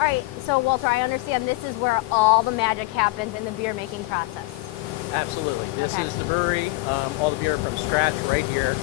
All right, so Walter, I understand this is where all the magic happens in the beer making process. Absolutely. This Okay. is the brewery, all the beer from scratch right here.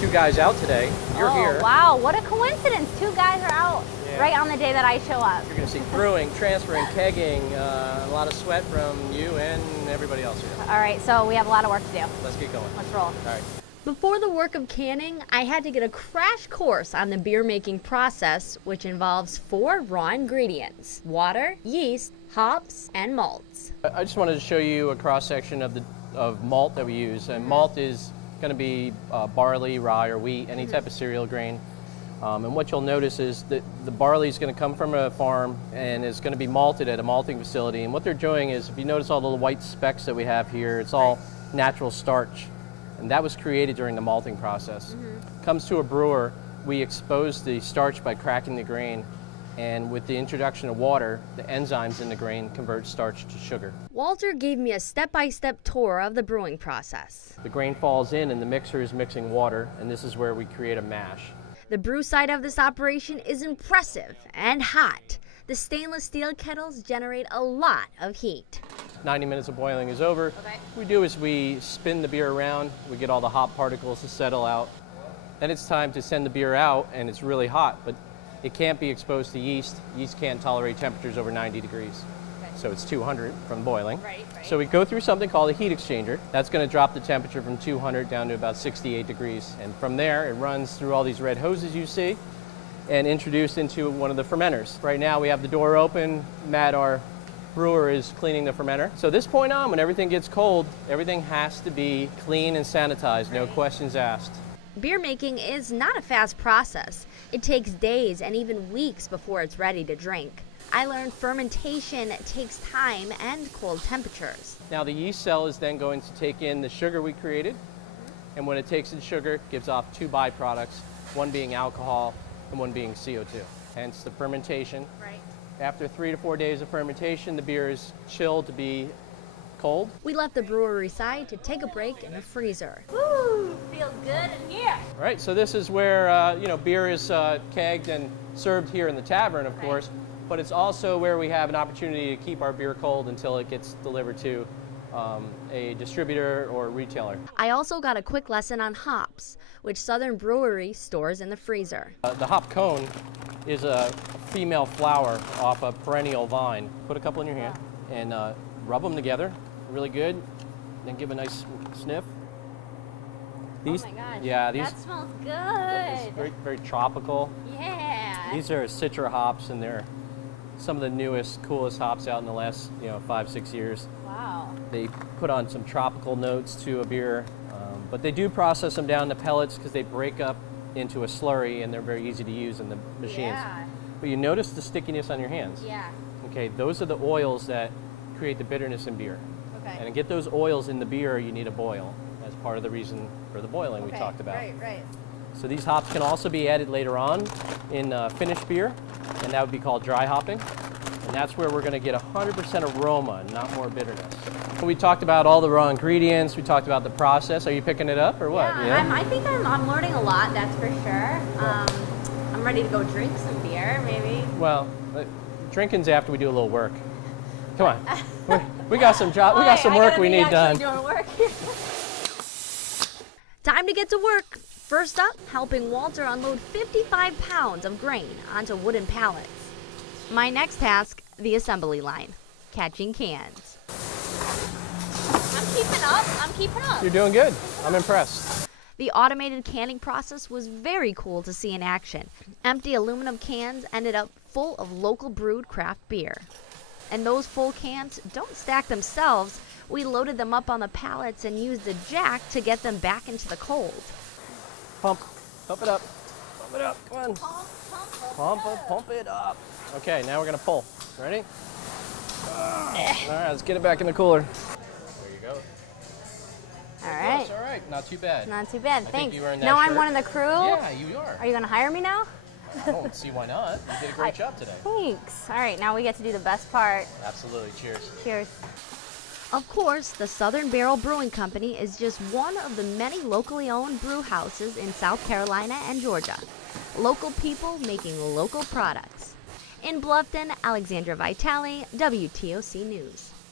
Two guys out today. You're here. Wow, what a coincidence. Two guys are out Yeah. right on the day that I show up. You're going to see brewing, transferring, kegging, a lot of sweat from you and everybody else here. All right, so we have a lot of work to do. Let's get going. Let's roll. All right. Before the work of canning, I had to get a crash course on the beer making process, which involves 4 raw ingredients: water, yeast, hops, and malts. I just wanted to show you a cross section of malt that we use. And malt is going to be barley, rye, or wheat, any type of cereal grain. And what you'll notice is that the barley is going to come from a farm and is going to be malted at a malting facility. And what they're doing is, if you notice all the little white specks that we have here, it's all natural starch. And that was created during the malting process. Comes to a brewer, we expose the starch by cracking the grain, and with the introduction of water, the enzymes in the grain convert starch to sugar. Walter gave me a step-by-step tour of the brewing process. The grain falls in and the mixer is mixing water, and this is where we create a mash. The brew side of this operation is impressive and hot. The stainless steel kettles generate a lot of heat. 90 minutes of boiling is over. Okay. What we do is we spin the beer around, we get all the hop particles to settle out. Then it's time to send the beer out, and it's really hot, but it can't be exposed to yeast. Yeast can't tolerate temperatures over 90 degrees. So it's 200 from boiling. Right. So we go through something called a heat exchanger. That's going to drop the temperature from 200 down to about 68 degrees. And from there, it runs through all these red hoses you see and introduced into one of the fermenters. Right now we have the door open. Matt, our brewer, is cleaning the fermenter. So this point on, when everything gets cold, everything has to be clean and sanitized, no questions asked. Beer making is not a fast process. It takes days and even weeks before it's ready to drink. I learned fermentation takes time and cold temperatures. Now the yeast cell is then going to take in the sugar we created, and when it takes in sugar, it gives off 2 byproducts, one being alcohol and one being CO2, hence the fermentation. Right. After 3 to 4 days of fermentation, the beer is chilled to be cold. We left the brewery side to take a break in the freezer. Woo! Feels good in here. All right, so this is where beer is kegged and served here in the tavern, of course, but it's also where we have an opportunity to keep our beer cold until it gets delivered to a distributor or retailer. I also got a quick lesson on hops, which Southern Brewery stores in the freezer. The hop cone is a female flower off a perennial vine. Put a couple in your hand and rub them together really good, then give a nice sniff. These, oh my gosh, yeah, these, that smells it's good. very, very tropical. Yeah. These are Citra hops, and they're some of the newest, coolest hops out in the last 5-6 years. Wow. They put on some tropical notes to a beer, but they do process them down to pellets because they break up into a slurry, and they're very easy to use in the machines. Yeah. But you notice the stickiness on your hands. Yeah. Okay, those are the oils that create the bitterness in beer. Okay. And to get those oils in the beer, you need a boil as part of the reason for the boiling we talked about. Right. So these hops can also be added later on in finished beer, and that would be called dry hopping. And that's where we're going to get 100% aroma, not more bitterness. We talked about all the raw ingredients. We talked about the process. Are you picking it up or what? Yeah, I think I'm learning a lot, that's for sure. I'm ready to go drink some beer, maybe. Well, drinking's after we do a little work. Come on. We got some job. We got some work we need done. Doing work. Time to get to work. First up, helping Walter unload 55 pounds of grain onto wooden pallets. My next task, the assembly line, catching cans. I'm keeping up. You're doing good. I'm impressed. The automated canning process was very cool to see in action. Empty aluminum cans ended up full of local brewed craft beer. And those full cans don't stack themselves. We loaded them up on the pallets and used a jack to get them back into the cold. Pump it up. Pump it up. Come on. Pump it up. Okay, now we're gonna pull. Ready? All right, let's get it back in the cooler. There you go. All right. That's all right. Not too bad. Not too bad. I think Thanks. you earned that Now I'm shirt. one of the crew. Yeah, you are. Are you gonna hire me now? I don't see why not. You did a great job today. Thanks. All right, now we get to do the best part. Absolutely. Cheers. Cheers. Of course, the Southern Barrel Brewing Company is just one of the many locally owned brew houses in South Carolina and Georgia. Local people making local products. In Bluffton, Alexandra Vitale, WTOC News.